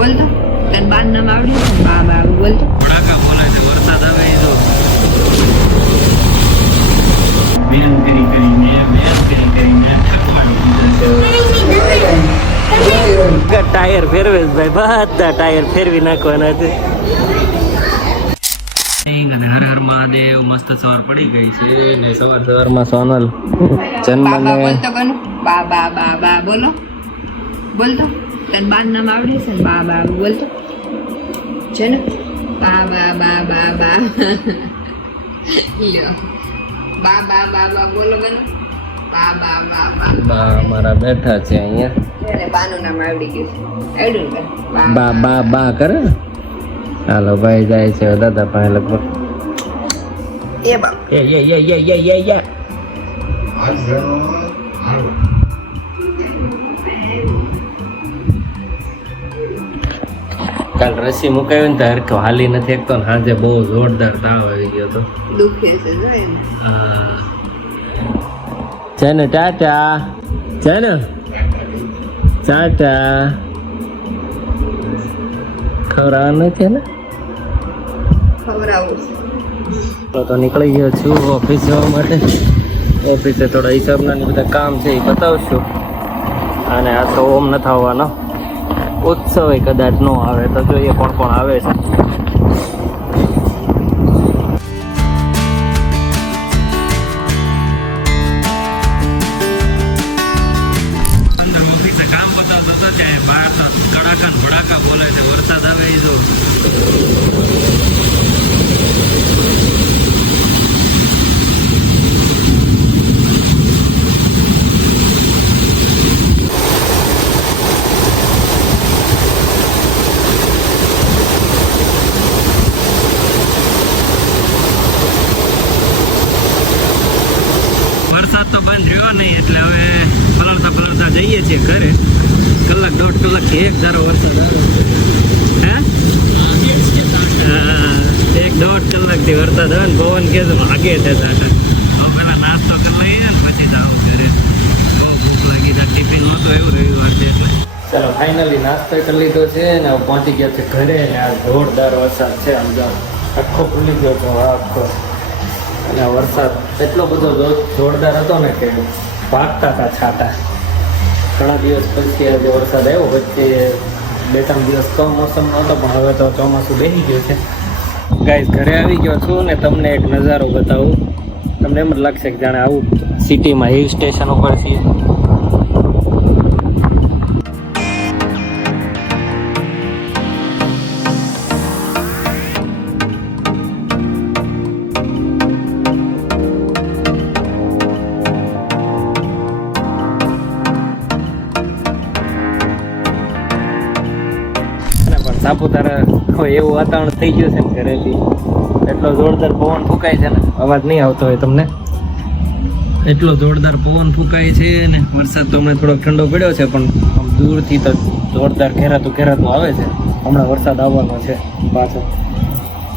બોલ તો તને બાર નામ આવડે છે બા બા બોલ તો ભડાકા બોલે છે વરસાદ આવે એ જો બેન કરીને ટાયર ફેરવે ભાઈ બધા ટાયર ફેરવી નાખવાના છે અને હર હર મહાદેવ મસ્ત સવાર પડી ગઈ છે ને સવારમાં સોનલ બાબા બોલ તો કનું બા બા બા બા બોલો બોલ તો તને બાર નામ આવડે છે બા બા બોલ તો છે ને બા બા બા બા બા લ્યો બા બા બા બા બોલો બનો બા બા બા બા બા અમારા બેઠા છે અહીંયા એને બાનું નામ આવડી ગયું છે આવડ્યું ને બા બા બા કરે ને હાલો ભાઈ જાય છે દાદા પાસે લગભગ એ બા કાલ રસી મુકાવી ને તો હાલી નથી એકતો ને હાજે બહુ જોરદાર તાવ આવી ગયો તો દુખે છે જોઈ ને છે ને ટાટા છે ને ટાટા ખવડાવવા નથી ને ખવડાવું છે તો નીકળી ગયો છું ઓફિસ જવા માટે ઓફિસે થોડા હિસાબના ને બધા કામ છે એ બતાવશું અને આ તો ઓમ નથી આવવાનો ઉત્સવ કદાચ ન આવે તો જોઈએ કોણ કોણ આવે છે કામ બતાવતો હતો ત્યાં બહાર કડાકા ભડાકા બોલે છે વરસાદ આવે એ જો તો બંધ રહ્યો નહીં એટલે હવે પલળતા જઈએ છીએ ઘરે કલાક દોઢ કલાકથી એક ધારો વરસાદ હે 1.5 કલાકથી વરસાદ આવે ને પવન કે ભાગે છે હવે પેલા નાસ્તો કરી લઈએ ને પછી જ આવું ઘરે બહુ ભૂખ લાગી છે ટિફિન નહોતું એવું રવિવાર છે એટલે ચાલો ફાઇનલી નાસ્તો કરી લીધો છે ને હવે પહોંચી ગયા છે ઘરે ને આ જોરદાર વરસાદ છે આમ જાઓ આખો ખુલી ગયો છે આખો અને વરસાદ એટલો બધો જોરદાર હતો ને કે વાગતા હતા છાંટા ઘણા દિવસ પછી આજે વરસાદ આવ્યો વચ્ચે 2-3 દિવસ કમોસમ નહોતો પણ હવે તો ચોમાસું બેસી ગયું છે ગાઈસ ઘરે આવી ગયો છું ને તમને એક નજારો બતાવું તમને એમ જ લાગશે કે જાણે આવું સિટીમાં હિલ સ્ટેશન ઉપર છીએ સાપુતારા એવું વાતાવરણ થઈ ગયું છે ને ઘરેથી એટલો જોરદાર પવન ફૂંકાય છે ને અવાજ નહીં આવતો હોય તમને એટલો જોરદાર પવન ફૂંકાય છે ને વરસાદ તો હમણાં થોડોક ઠંડો પડ્યો છે પણ દૂરથી તો જોરદાર ઘેરાતું આવે છે હમણાં વરસાદ આવવાનો છે પાછો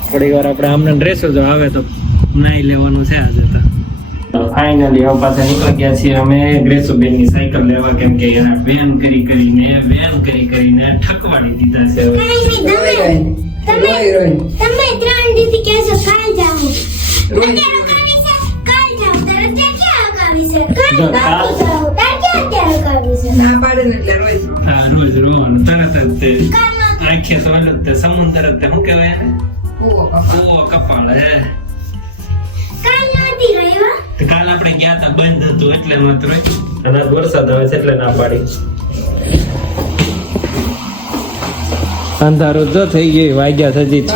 થોડી વાર આપણે આમને રહેશું જો આવે તો નાહી લેવાનું છે આજે તો ફાઇનલી હવે પાછા નીકળી ગયા છીએ અમે ગ્રેસુબેનની સાયકલ લેવા કેમ કે એને વેન કરીને ઠકવાડી દીધા છે તમે 3 દીથી કહેશો કાલ જાવ કાલ જાવ તરત ક્યાં કાવી છે કાલ જાવ ક્યાં કાવી છે ના પાડે ને એટલે રોજ રોજ રોવાનું તરત જ તે આંખે સોલ જ તે સમુદ્ર જ તે શું કહેવાય એને કૂવો કપાળ હે કાલ નથી રહ્યો તો કાલ આપણે ગયા હતા બંધ હતું એટલે નહોતું રહ્યું અને વરસાદ આવે છે એટલે ના પાડી અંધારું જો થઈ ગયું વાગ્યા હજી 6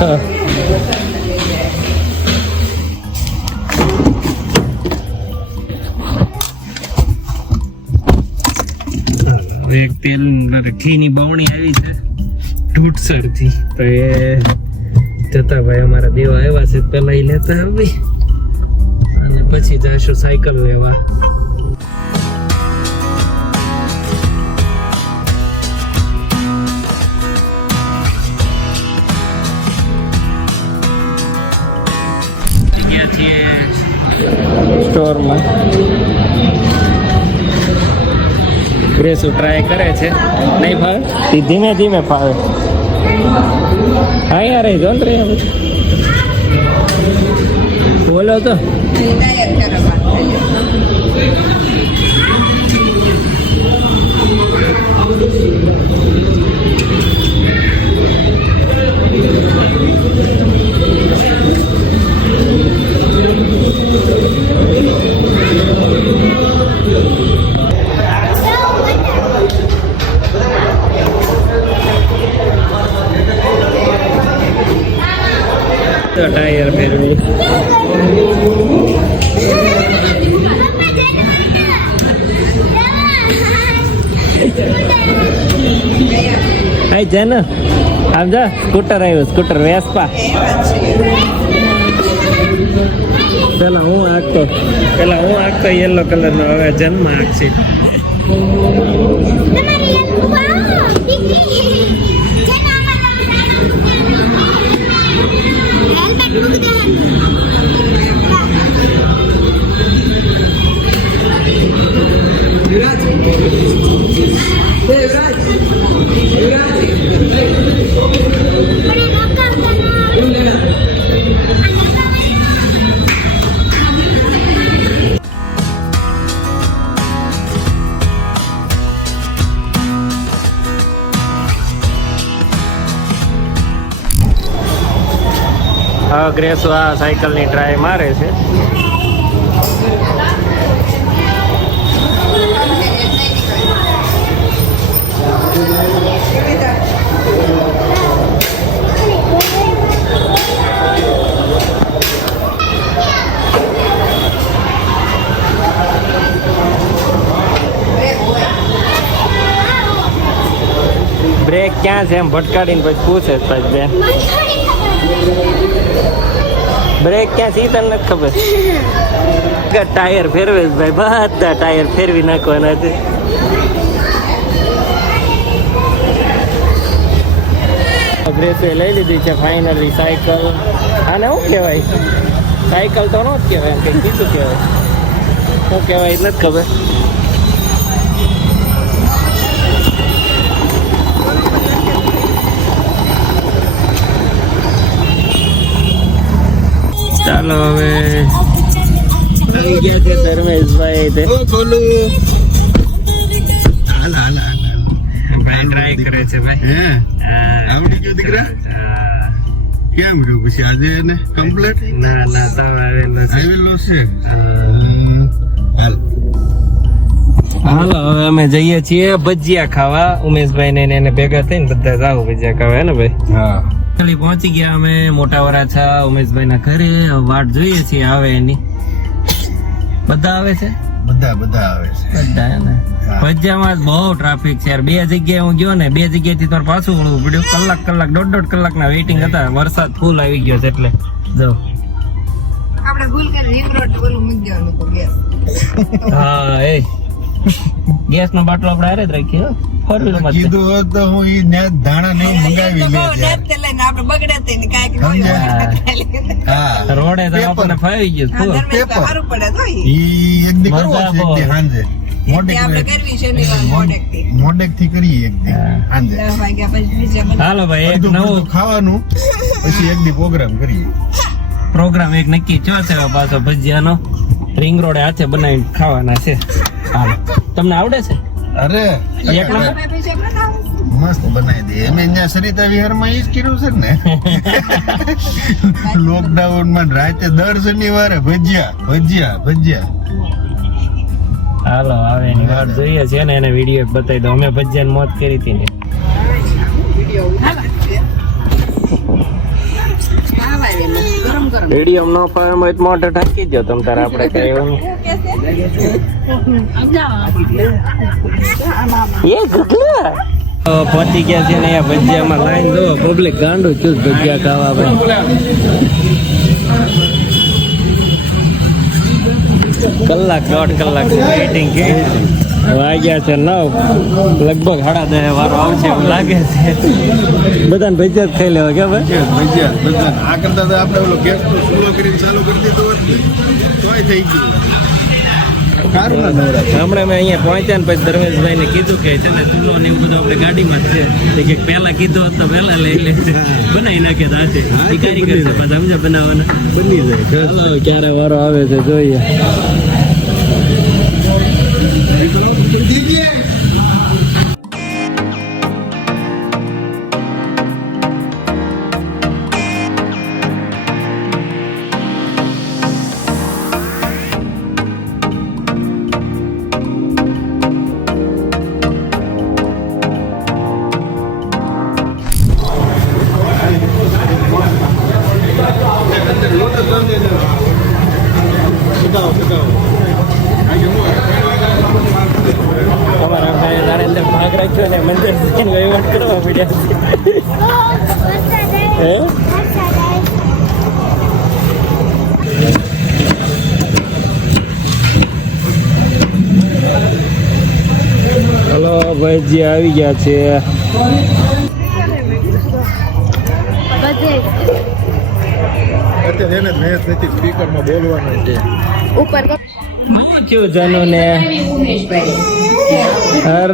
એક તેલ ઘીની બાવણી આવી છે ઢૂંઢસર થી તો એ જતા ભાઈ અમારા દેવા આવ્યા છે પેલા એ લેતા આવી અને પછી જાશું સાયકલ લેવા ગયા છીએ સ્ટોરમાં ગ્રેસુ ટ્રાય કરે છે નહીં ભાવે ધીમે ધીમે ફાવે હા યાર એ જોન રે બોલો તો હિદાયત કરો વાત થઈ. તો ટાયર ફેરવી આઈ જા ને આમ જા સ્કૂટર આવ્યું સ્કૂટર વેસ્પા પેલા હું આંકતો યલો કલર નો હવે જન્મ આંકશે હા ગ્રેસો આ સાયકલની ટ્રાય મારે છે બ્રેક ક્યાં છે એમ ભટકાડીને પછી પૂછે પછી બેન બ્રેક ક્યાં છે તને નથી ખબર ટાયર ફેરવે ભાઈ બધા ટાયર ફેરવી નાખવાના છે ગ્રેસે લઈ લીધી છે ફાઇનલી સાયકલ આને શું કહેવાય સાયકલ તો ન જ કહેવાય એમ કંઈક બીજું કહેવાય શું કહેવાય એ નથી ખબર ચાલો હવે આવી ગયા છે ધર્મેશભાઈ ભાઈ ટ્રાય કરે છે ભાઈ આવડી ગયો દીકરા કેમ રહ્યું પછી આજે એને કમ્પ્લીટ ના તાવ આવેલો છે હાલો હવે અમે જઈએ છીએ ભજીયા ખાવા ઉમેશભાઈ ને એને ભેગા થઈને બધા જાવ ભજીયા ખાવા હે ને ભાઈ હા પહોંચી ગયા અમે મોટા વરાછા ઉમેશભાઈ ના ઘરે વાટ જોઈએ છીએ આવે એની બધા આવે છે બધા આવે છે બધા હે ને ભજીયામાં બહુ ટ્રાફિક છે યાર 2 જગ્યાએ હું ગયો ને 2 જગ્યાએથી તમારે પાછું વળવું પડ્યું કલાક દોઢ કલાકના વેઇટિંગ હતા વરસાદ ફૂલ આવી ગયો છે એટલે જો આપણે ભૂલ કરીને રિંગ રોડ ઓલું મૂકી દેવાનું તો ગેસ હા એ ગેસ નો બાટલો આપણે હારે જ રાખીએ ફોર વ્હીલર માં કીધું હોત તો હું ઈ ને ધાણા ને એવું મંગાવી લે લઈને આપણે બગડે તે ને કાંઈક હા રોડે તો આપણને ફાવી ગયું ફૂલ. સારું પડે તો ઈ એક દી કરવો છે એક દી સાંજે આપણે કરવી છે મોડેક થી કરીએ એક દી સાંજે 10 વાગ્યા પછી બીજા બધા હાલો ભાઈ એક બધું નવો ખાવાનું પછી એક દી પ્રોગ્રામ કરીએ પ્રોગ્રામ એક નક્કી થયો છે પાછો ભજીયાનો રિંગ રોડે હાથે બનાવીને ખાવાના છે હાલો તમને આવડે છે અરે એક નંબર પછી આપણે ખાવું મસ્ત બનાવી દે એમ અહીંયા સરિતા વિહાર માં ઈ જ કર્યું છે ને લોકડાઉન માં રાતે દર શનિવારે ભજીયા હાલો આવે એની વાત જોઈએ છે ને એને વિડીયો બતાવી દો અમે ભજીયાની મોત કરી હતી ને વિડીયો નો પાડે હોય તો મોટો ટાંકી દો તમ તારે આપણે કઈ એવું એ ગગલા પહોંચી ગયા છે ને અહીંયા ભજીયામાં લાઈન જો પબ્લિક ગાંડું ચૂસ ભજીયા ખાવા કલાક 1.5 કલાક વેઇટિંગ કે વાગ્યા છે 9 લગભગ 10:30 વારો આવશે એવું લાગે છે બધાને ભજીયા જ ખાઈ લેવા કે ભાઈ ભજીયા આ કરતા તો આપણે ઓલો ગેસ નો ચૂલો કરીને ચાલુ કરી દીધો હોત ને તોય થઈ ગયું સારું ના નવરાશ. હમણાં મેં અહીંયા પહોંચ્યા ને પછી ધર્મેશભાઈને કીધું કે છે ને ચૂલો ને એવું બધું આપણે ગાડીમાં જ છે કે પહેલા કીધું હોત તો પહેલા લઈ લે બનાવી નાખે તો આજે ઈ કારીગર છે પાછા સમજા બનાવવાના બની જાય ચાલો હવે ક્યારે વારો આવે છે જોઈએ. તમારા ભાઈ નરેન્દ્ર ભાગ રાખ્યો ને મંદિર જઈને વહીવટ કરવા પડ્યા હે હલો ભાઈજી આવી ગયા છે. અત્યારે એને મેચ નથી સ્પીકરમાં બોલવાનું છે. શું થયું જાનુ ને હર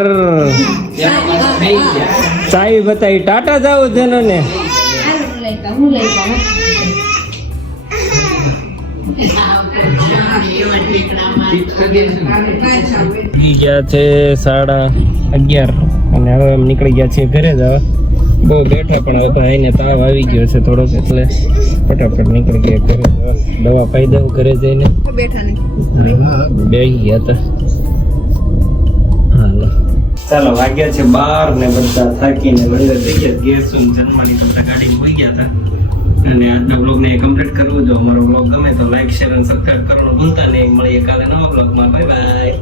ચાવી બતાવી ટાટા જાવ જાનુ ને ગયા છે 11:30 અને હવે એમ નીકળી ગયા છે ઘરે જવા. બહુ બેઠા પણ હવે ભાઈને તાવ આવી ગયો છે થોડોક એટલે ફટાફટ નીકળી ગયા ઘરે જવા. દવા પાઈ દઉં ઘરે જઈને બેઠા નહીં બેસી ગયા હતા. હાલો ચાલો વાગ્યા છે 12 ને બધા થાકીને બંદર થઈ ગયા. ગેસ જન્માની બધા ગાડીમાં હોઈ ગયા હતા અને આજના બ્લોગને કમ્પ્લીટ કરવું. જો અમારો બ્લોગ ગમે તો લાઈક શેર અને સબસ્ક્રાઇબ કરવાનું ભૂલતા નહીં. મળીએ કાલે નવા બ્લોગમાં. Bye bye.